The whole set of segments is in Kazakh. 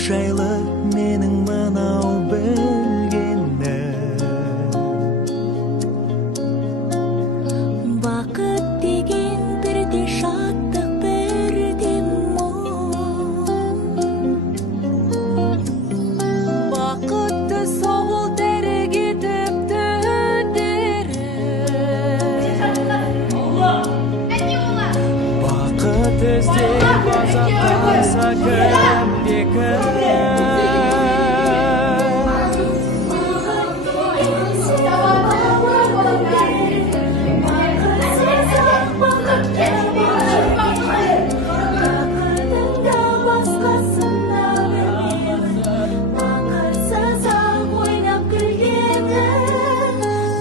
жайлы менің мынау білгенім. Бақыт деген бірде шаттық, бірде мұң. Бақытты сол дәрігетіп Бақыт іздеп азаптаса кім-де-кім.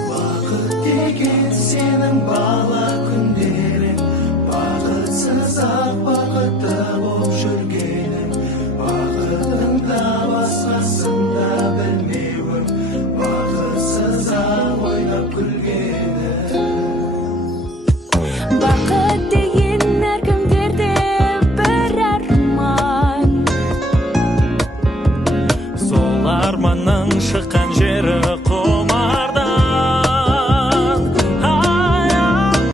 Бақыт деген сенің бала